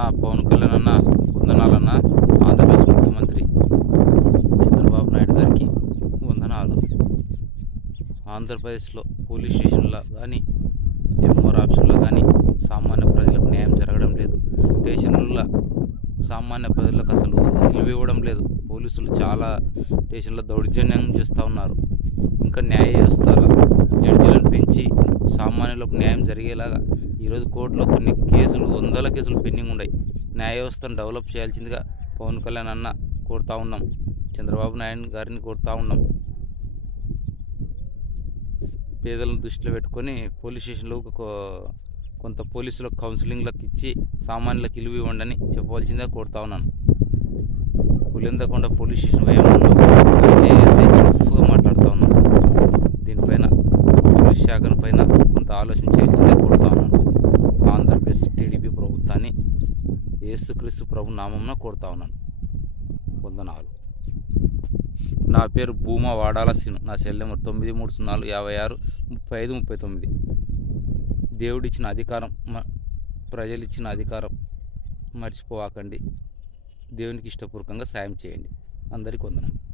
అన్న పవన్ కళ్యాణ్ అన్న వందనాలన్న. ఆంధ్రప్రదేశ్ ముఖ్యమంత్రి చంద్రబాబు నాయుడు గారికి వందనాలు. ఆంధ్రప్రదేశ్లో పోలీస్ స్టేషన్లో కానీ ఎంఆర్ ఆఫీసుల్లో కానీ సామాన్య ప్రజలకు న్యాయం జరగడం లేదు. స్టేషన్లలో సామాన్య ప్రజలకు అసలు విలువ ఇవ్వడం లేదు. పోలీసులు చాలా స్టేషన్లో దౌర్జన్యం చేస్తూ ఉన్నారు. ఇంకా న్యాయ వ్యవస్థల జడ్జీలను పెంచి సామాన్యులకు న్యాయం జరిగేలాగా ఈరోజు కోర్టులో కొన్ని కేసులు, వందల కేసులు పెండింగ్ ఉన్నాయి. న్యాయ వ్యవస్థను డెవలప్ చేయాల్సిందిగా పవన్ కళ్యాణ్ అన్న కోరుతూ ఉన్నాం. చంద్రబాబు నాయుడు గారిని కోరుతూ ఉన్నాం. పేదలను దృష్టిలో పెట్టుకొని పోలీస్ స్టేషన్లో కొంత పోలీసులకు కౌన్సిలింగ్లకు ఇచ్చి సామాన్యులకు విలువ ఇవ్వండి అని చెప్పవలసిందిగా కోరుతా ఉన్నాను. పులిందకొండ పోలీస్ స్టేషన్ వేయమన్నా మాట్లాడుతూ ఉన్నాను. దీనిపైన పోలీస్ శాఖ పైన కొంత ఆలోచన చేయాల్సిందిగా కోరుతా ఉన్నాను. ఆంధ్రప్రదేశ్ టీడీపీ ప్రభుత్వాన్ని యేసుక్రీస్తు ప్రభు నామంన కోరుతా ఉన్నాను. వందనాలు. నా పేరు భూమా వాడాల సీను. నా సెల్ నెంబర్ 9304563539. దేవుడిచ్చిన అధికారం, ప్రజలిచ్చిన అధికారం మర్చిపోవాకండి. దేవునికి ఇష్టపూర్వకంగా సాయం చేయండి. అందరికీ వందనాలు.